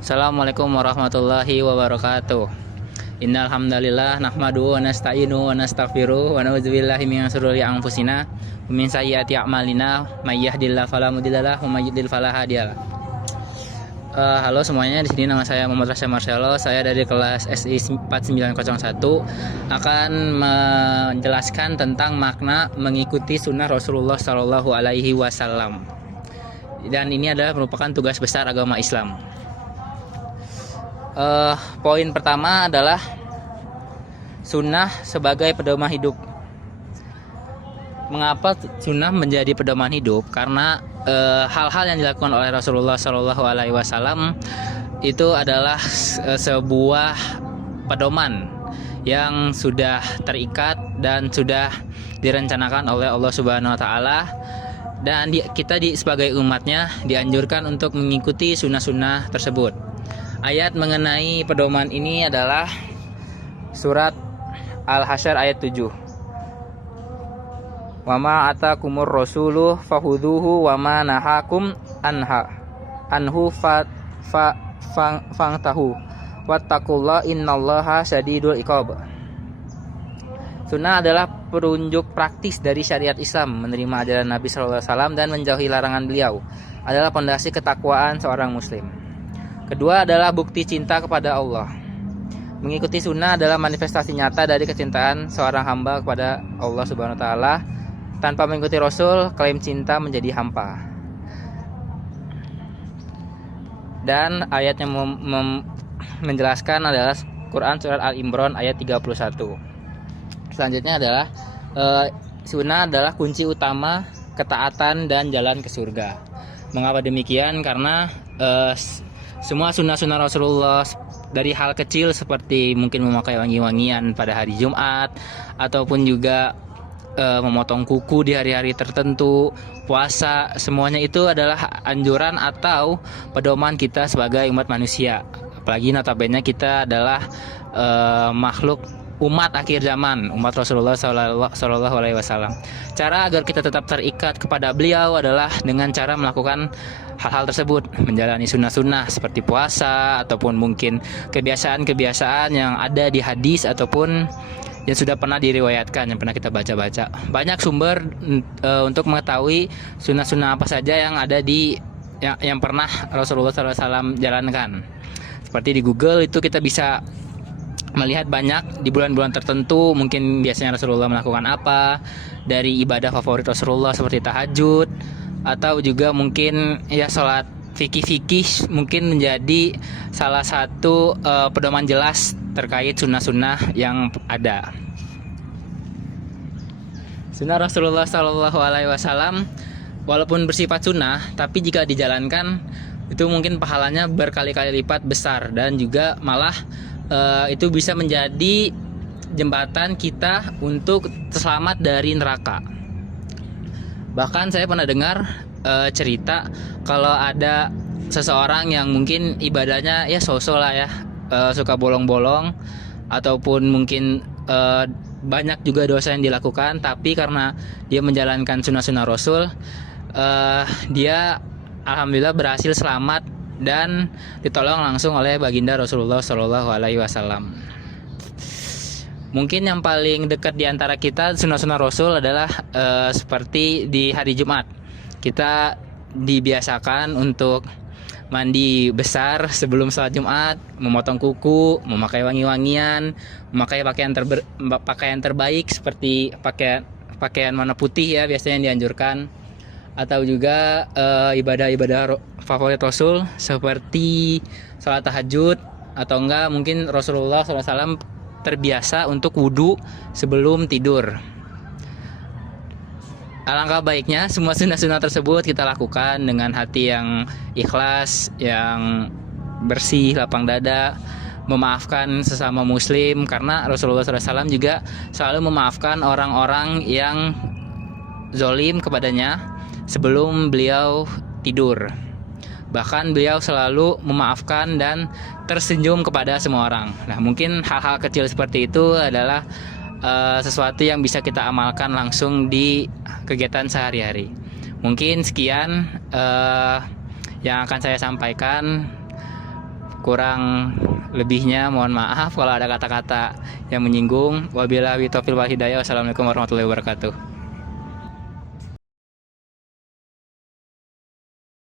Assalamualaikum warahmatullahi wabarakatuh. Innal hamdalillah nahmaduhu wa nasta'inu wa nastaghfiruh wa na'udzubillahi min syururi anfusina wa min sayyiati a'malina may yahdihillahu fala mudhillalah wa may yudhlil fala hadiyalah. Halo semuanya, di sini nama saya Muhammad Rasya Marcelo. Saya dari kelas SI 4901 akan menjelaskan tentang makna mengikuti sunnah Rasulullah Shallallahu Alaihi Wasallam. Dan ini adalah merupakan tugas besar agama Islam. Poin pertama adalah sunnah sebagai pedoman hidup. Mengapa sunnah menjadi pedoman hidup? Karena hal-hal yang dilakukan oleh Rasulullah Shallallahu Alaihi Wasallam itu adalah sebuah pedoman yang sudah terikat dan sudah direncanakan oleh Allah Subhanahu Wa Taala. Dan kita sebagai umatnya dianjurkan untuk mengikuti sunnah-sunnah tersebut. Ayat mengenai pedoman ini adalah surat Al-Hasyr ayat 7. Wa ma atakumur rasuluh fahuduhu wa ma nahakum anhu fangtahu wattaqullaha innallaha syadidul iqab. Sunnah adalah petunjuk praktis dari syariat Islam. Menerima ajaran Nabi sallallahu alaihi wasallam dan menjauhi larangan beliau adalah pondasi ketakwaan seorang muslim. Kedua adalah bukti cinta kepada Allah. Mengikuti sunnah adalah manifestasi nyata dari kecintaan seorang hamba kepada Allah Subhanahu wa Ta'ala. Tanpa mengikuti Rasul, klaim cinta menjadi hampa. Dan ayat yang menjelaskan adalah Quran surat Al-Imran ayat 31. Selanjutnya adalah sunnah adalah kunci utama ketaatan dan jalan ke surga. Mengapa demikian? Karena semua sunnah-sunnah Rasulullah, dari hal kecil seperti mungkin memakai wangi-wangian pada hari Jumat, ataupun juga memotong kuku di hari-hari tertentu, puasa, semuanya itu adalah anjuran atau pedoman kita sebagai umat manusia. Apalagi notabene kita adalah makhluk umat akhir zaman, umat Rasulullah Sallallahu Alaihi Wasallam. Cara agar kita tetap terikat kepada beliau adalah dengan cara melakukan hal-hal tersebut, menjalani sunnah-sunnah seperti puasa ataupun mungkin kebiasaan-kebiasaan yang ada di hadis ataupun yang sudah pernah diriwayatkan, yang pernah kita baca-baca. Banyak sumber untuk mengetahui sunnah-sunnah apa saja yang ada di yang pernah Rasulullah SAW jalankan. Seperti di Google itu kita bisa melihat banyak di bulan-bulan tertentu mungkin biasanya Rasulullah melakukan apa, dari ibadah favorit Rasulullah seperti tahajud, atau juga mungkin ya sholat fikih mungkin menjadi salah satu pedoman jelas terkait sunnah-sunnah yang ada. Sunnah Rasulullah Shallallahu Alaihi Wasallam walaupun bersifat sunnah, tapi jika dijalankan itu mungkin pahalanya berkali-kali lipat besar, dan juga malah itu bisa menjadi jembatan kita untuk selamat dari neraka. Bahkan saya pernah dengar cerita kalau ada seseorang yang mungkin ibadahnya ya so-so lah ya, suka bolong-bolong, ataupun mungkin banyak juga dosa yang dilakukan, tapi karena dia menjalankan sunnah-sunnah Rasul, dia alhamdulillah berhasil selamat dan ditolong langsung oleh baginda Rasulullah Shallallahu Alaihi Wasallam. Mungkin yang paling dekat di antara kita sunnah-sunnah Rasul adalah seperti di hari Jumat. Kita dibiasakan untuk mandi besar sebelum sholat Jumat, memotong kuku, memakai wangi-wangian, memakai pakaian terbaik seperti pakaian warna putih ya biasanya yang dianjurkan, atau juga ibadah-ibadah favorit Rasul seperti sholat tahajud, atau enggak mungkin Rasulullah SAW terbiasa untuk wudhu sebelum tidur. Alangkah baiknya semua sunnah-sunnah tersebut kita lakukan dengan hati yang ikhlas, yang bersih, lapang dada, memaafkan sesama muslim, karena Rasulullah SAW juga selalu memaafkan orang-orang yang zolim kepadanya sebelum beliau tidur. Bahkan beliau selalu memaafkan dan tersenyum kepada semua orang. Nah, mungkin hal-hal kecil seperti itu adalah sesuatu yang bisa kita amalkan langsung di kegiatan sehari-hari. Mungkin sekian yang akan saya sampaikan. Kurang lebihnya mohon maaf kalau ada kata-kata yang menyinggung. Wabillahi taufiq wal hidayah. Wassalamualaikum warahmatullahi wabarakatuh.